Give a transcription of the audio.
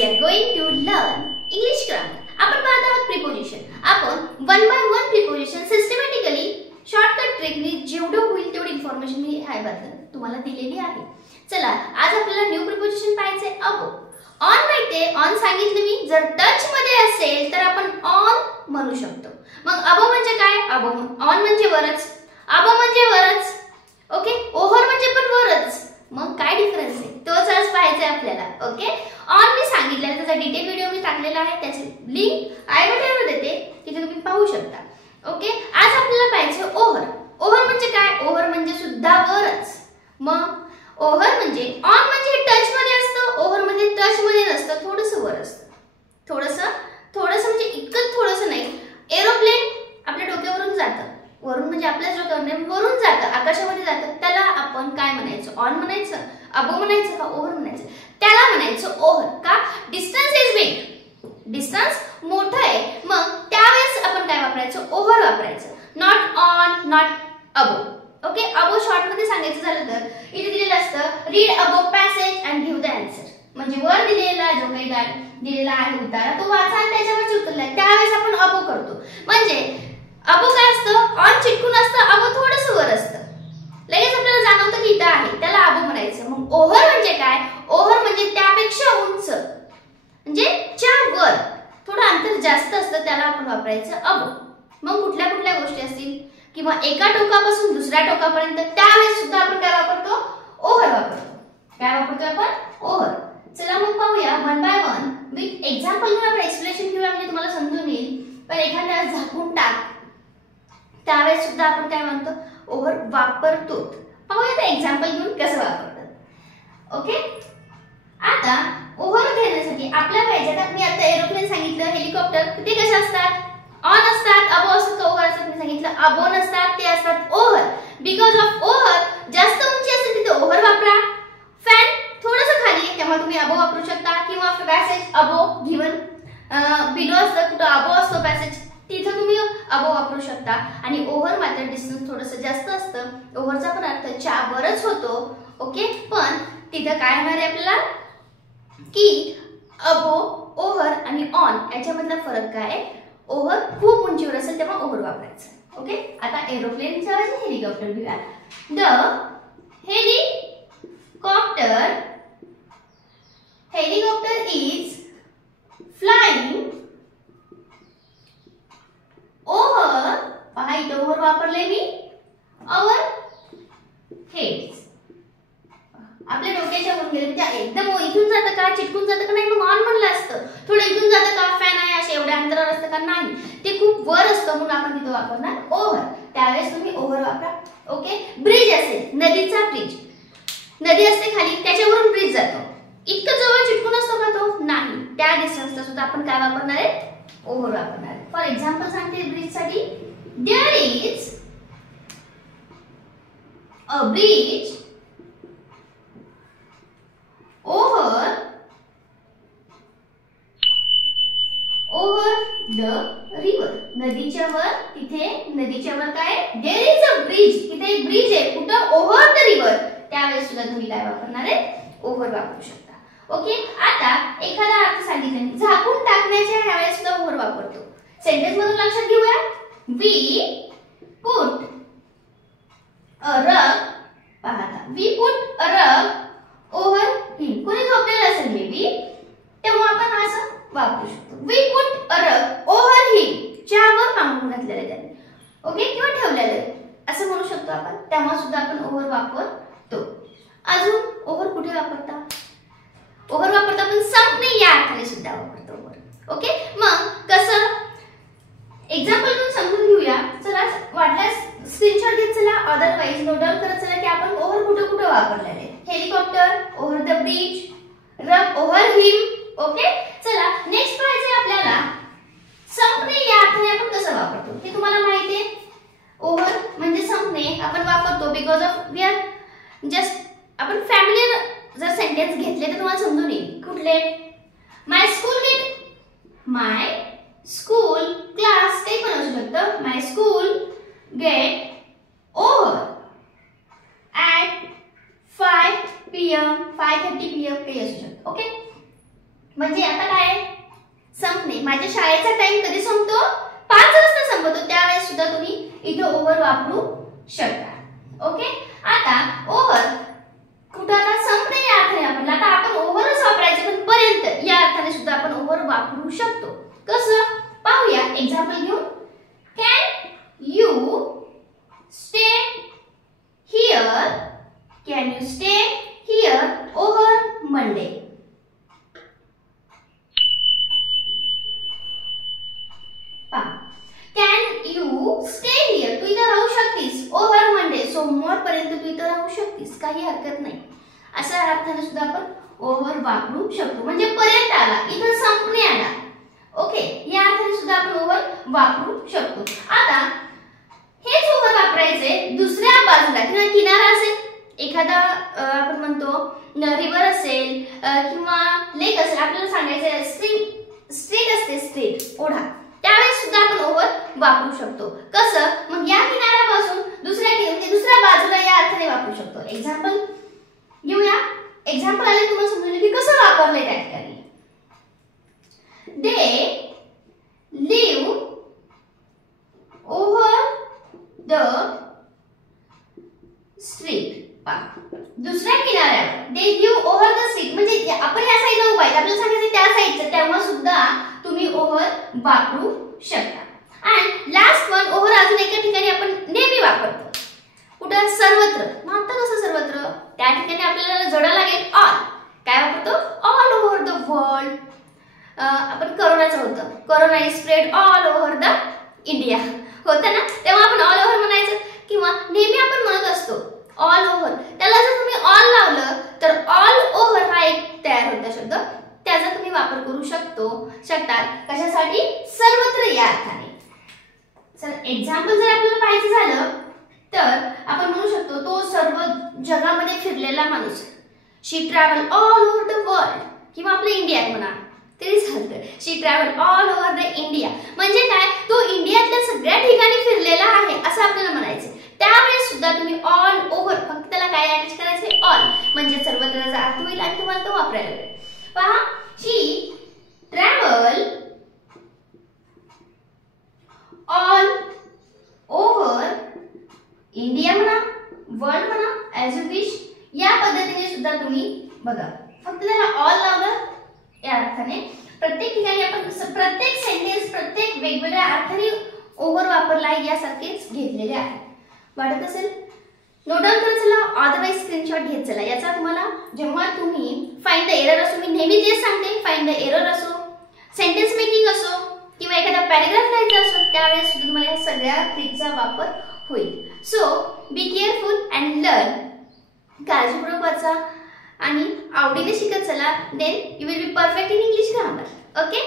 we are going to learn English grammar. आपण पाहत आहोत प्रिपोजिशन. आपण one by one preposition systematically shortcut ट्रिकनी जेवढं होईल तेवढी इन्फॉर्मेशन मी ह्याबद्दल तुम्हाला दिलेली आहे. चला आज आपल्याला न्यू प्रिपोजिशन पाहायचे अबो. ऑन माहितीये, ऑन सांगितलं मी. जर टच मध्ये असेल तर आपण ऑन म्हणू शकतो. मग अबो म्हणजे काय? अबो ऑन म्हणजे वरच, अबो म्हणजे वरच. ओके, ओव्हर म्हणजे पण वरच. मग काय डिफरन्स आहे तोच आज पाहायचा आहे आपल्याला. ओके, ऑन मी सांगितलं त्याचा डिटेल व्हिडिओ मी टाकलेला आहे, त्याची लिंक आय बटनवर देते, तिथे तुम्ही पाहू शकता. ओके, आज आपल्याला पाहायचं ओव्हर. ओव्हर म्हणजे काय? ओव्हर म्हणजे सुद्धा वरच. मग ओव्हर म्हणजे ऑन म्हणजे टच मध्ये असतं, ओव्हर म्हणजे टच मध्ये नसतं, थोडंसं वर असतं. थोडंसं म्हणजे इतकं थोडंसं नाही. एरोप्लेन आपल्या डोक्यावरून जातं, वरून म्हणजे आपल्या डोक्यावरून वरून जातं, आकाशामध्ये जातं, त्याला आपण काय म्हणायचं? ऑन म्हणायचं, अबो म्हणायचं का ओव्हर म्हणायचं? त्याला म्हणायचं ओव्हर. का? डिस्टन्स इज बिग, डिस्टन्स मोठं आहे. मग त्यावेळेस आपण काय वापरायचं? ओव्हर वापरायचं. Not on, not above. Okay, above short मध्ये सांगायचं झालं तर इथे दिलेलं असतं read above passage and give the answer. म्हणजे वर दिलेला जो काही दिलेला आहे उतारा तो वाचा आणि त्याच्यावरच उत्तर लिहा. त्यावेळेस आपण अबो करतो. म्हणजे अबो काय असतं? ऑन चिटकून असतं, अबो थोडंसं वर असतं. लगेच आपल्याला जाणवतं की इथं आहे, त्याला अबो म्हणायचं. मग ओव्हर म्हणजे काय? ओव्हर म्हणजे त्यापेक्षा उंच, म्हणजे च्या वर थोडं अंतर जास्त असतं, त्याला आपण वापरायचं अबो. मग कुठल्या कुठल्या गोष्टी असतील किंवा एका टोकापासून दुसऱ्या टोकापर्यंत त्यावेळेस सुद्धा आपण काय वापरतो? ओव्हर वापरतो. काय वापरतो आपण? ओव्हर. चला मग पाहूया one by one. With example घेऊन आपण एक्सप्लेनेशन घेऊया, म्हणजे तुम्हाला समजून येईल. पण एखाद्या झाकून टाक त्यावेळेस सुद्धा आपण काय म्हणतो? ओव्हर वापरतो. पाहूया ते एक्झाम्पल घेऊन कसं वापरतात. ओके, आता ओव्हर घेण्यासाठी आपल्याला पाहिजे, आता मी आता एरोप्लेन सांगितलं, हेलिकॉप्टर, ते कसे असतात? ऑन असतात, अबो असतात, ओव्हर असतात. मी सांगितलं अबो नसतात, ते असतात ओव्हर. बिकॉज ऑफ ओव्हर जास्त उंची असेल तिथे ओव्हर वापरा. फॅन थोडंसं खाली आहे त्यामुळे तुम्ही अबो वापरू शकता, किंवा पॅसेज अबो गिवन बिलो असतं, कुठं अबो असतो पॅसेज, तिथे तुम्ही अबो वापरू शकता. आणि ओव्हर मात्र डिस्टन्स थोडंसं जास्त असतं. ओव्हरचा पण अर्थ च्या वरच होतो. ओके, पण तिथे काय होणार आहे आपल्याला की अबो, ओव्हर आणि ऑन याच्यामधला फरक काय? ओव्हर खूप उंचीवर असेल तेव्हा ओव्हर वापरायचं. ओके, आता एरोप्लेनच्या ऐवजी हेलिकॉप्टर घेऊया. The helicopter is flying over. पहा इथे ओव्हर वापरले मी, ओव्हर हेड्स. आपल्या डोक्याच्या वर गेले, म्हणजे एकदम इथून जातं का, चिटकून जातं का? नाही. मग ऑन म्हणलं असतं. थोडं इथून जातं का, फॅन आहे असे एवढ्या अंतरावर असतं का? नाही, ते खूप वर असतं, म्हणून आपण तिथे वापरणार ओव्हर. त्यावेळेस तुम्ही ओव्हर वापरा. ओके, ब्रिज असेल, नदीचा ब्रिज, नदी असते खाली, त्याच्यावरून ब्रिज जातो, इतकं जवळ चिटकून असतो का तो? नाही. त्या डिस्टन्सला सुद्धा आपण काय वापरणार आहे? ओव्हर वापरणार आहे. फॉर एक्झाम्पल सांगते ब्रिज साठी. There is a bridge over the river. नदीच्या वर, तिथे नदीच्या वर काय? There is a bridge. तिथे एक ब्रिज आहे, कुठं? Over the river. त्यावेळेस सुद्धा तुम्ही काय वापरणार आहे? ओव्हर वापरू शकता. ओके, आता एखादा अर्थ सांगितला, झाकून टाकण्याच्या वेळेस सुद्धा ओव्हर वापरतो. सेंटेन्स मधून लक्षात घेऊया. वी पुट अ रग. पहा, वी पुट अ रग ओव्हर हिम. कोणी झोपलेलं असेल बेबी, तेव्हा आपण असं वापरू शकतो. वी पुट अ रग ओव्हर हिम. च्यावर पांघरून घातलेलं त्याने. ओके, किंवा ठेवलेलं असं म्हणू शकतो आपण. तेव्हा सुद्धा आपण ओव्हर वापरतो. अजून ओव्हर कुठे वापरता? ओव्हर वापरतो आपण संपणे या अर्थाने सुद्धा वापरतो ओव्हर. ओके, मग कसं? एक्झाम्पल घेऊन समजून घेऊया. चला, वाटल्यास स्क्रीनशॉट घेत चला, अदरवाइज नोट डाऊन करत चला की आपण ओव्हर कुठे कुठे वापरलेले आहे. हेलिकॉप्टर, ओव्हर द ब्रिज, रग ओव्हर हिम. ओके, चला नेक्स्ट पाहायचं आपल्याला संपणे या अर्थाने आपण कसं वापरतो. हे तुम्हाला माहिती आहे. ओव्हर म्हणजे संपणे आपण वापरतो because of we are just. आपण फॅमिली जर सेंटेन्स घेतले तर तुम्हाला समजून येईल. कुठले? My school gate, my school class, काही पण असू शकतं. My school gate over at 5 PM 5:30 PM काही असू शकतं. ओके, म्हणजे आता काय संपणे, माझ्या शाळेचा टाइम कधी संपतो 5 वाजता संपतो, त्यावेळेस सुद्धा तुम्ही इथे ओव्हर वापरू शकता. ओके, आता ओव्हर कुठाला संपणे या अर्थाने वापरला. आता आपण ओव्हरच वापरायचे पण पर्यंत या अर्थाने सुद्धा आपण ओव्हर वापरू शकतो. कसं पाहूया एक्झाम्पल घेऊन. Can you stay here, can you stay here over Monday. Can you stay here, तू इथं राहू शकतीस ओव्हर मंडे, सोमवार पर्यंत तू इथं राहू शकतीस, काही हरकत नाही. अशा अर्थाने सुद्धा आपण ओव्हर वापरू शकतो. म्हणजे पर्यंत आला, इथं संपणे आला. ओके, या अर्थाने सुद्धा आपण ओव्हर वापरू शकतो. आता हेच ओव्हर वापरायचे दुसऱ्या बाजूला किंवा किनारा असेल, एखादा आपण म्हणतो रिव्हर असेल किंवा लेक असेल, आपल्याला सांगायचं स्ट्रीट असते, स्ट्रीट ओढा, त्यावेळेस सुद्धा आपण ओव्हर वापरू शकतो. कसं मग या किनाऱ्यापासून दुसऱ्या बाजूला या अर्थाने वापरू शकतो. एक्झाम्पल घेऊया. एक्झाम्पल आले तुम्हाला समजून की कसं वापरलंय त्या ठिकाणी. दे लिव्ह ओव्हर द स्ट्रीट. दुसऱ्या किनाऱ्यावर दे लिव्ह ओव्हर द स्ट्रीट, म्हणजे आपण या साईडला उभा आहे, आपल्याला सांगायचं त्या साईडचं, तेव्हा सुद्धा तुम्ही ओव्हर वापरू शकता. आणि लास्ट वन ओव्हर अजून एका ठिकाणी आपण नेहमी वापरतो. कुठं सर्वत्र. मग आता कसं सर्वत्र, त्या ठिकाणी आपल्याला जोडा लागेल ऑल. काय वापरतो ऑल ओव्हर द वर्ल्ड. आपण कोरोनाचं होतं, corona is spread all over the India होतं ना, तेव्हा आपण ऑल ओव्हर म्हणायचं. किंवा नेहमी आपण म्हणत असतो ऑल ओव्हर, त्याला जर तुम्ही ऑल लावलं तर ऑल ओव्हर हा एक तयार होता शब्द, त्याचा तुम्ही वापर करू शकतात. कशासाठी सर्वत्र या अर्थाने. चल एक्झाम्पल जर आपल्याला पाहायचं झालं तर आपण म्हणू शकतो तो सर्व जगामध्ये फिरलेला माणूस. She travel all over the world, किंवा आपल्या इंडियात म्हणा तरी चालतं. She travel all over the India, म्हणजे काय तो इंडियातल्या सगळ्या ठिकाणी फिरलेला आहे असं आपल्याला म्हणायचं. त्यावेळेस सुद्धा तुम्ही ऑल ओव्हर, फक्त त्याला काय अटॅच करायचे ऑल, म्हणजे सर्वत्रचा अर्थ होईल आणि तुम्हाला तो वापरायला मिळेल. पहा, शी ट्रॅव्हल ऑल ओव्हर इंडिया म्हणा, वर्ल्ड म्हणा, ॲज यू विश, या पद्धतीने सुद्धा तुम्ही बघा. फक्त त्याला ऑल लावलं या अर्थाने प्रत्येक ठिकाणी आपण प्रत्येक सेंटेन्स प्रत्येक वेगवेगळ्या अर्थाने ओव्हर वापरला आहे यासारखेच घेतलेले आहे. वाटत असेल नोट डाऊन करा. चला अदरवाइज स्क्रीनशॉट घेत चला. याचा तुम्हाला जेव्हा तुम्ही फाइंड द एरर असो, मी नेहमी तेच सांगते, फाइंड द एरर असो, सेंटेन्स मेकिंग असो किंवा एखादा पॅराग्राफ लिहायचा असो, त्यावेळेस सुद्धा तुम्हाला या सगळ्या ट्रिकचा वापर होईल. So be careful and learn. काळजीपूर्वक वाचा आणि आवडीने शिकत चला. Then you will be perfect in English grammar. Okay.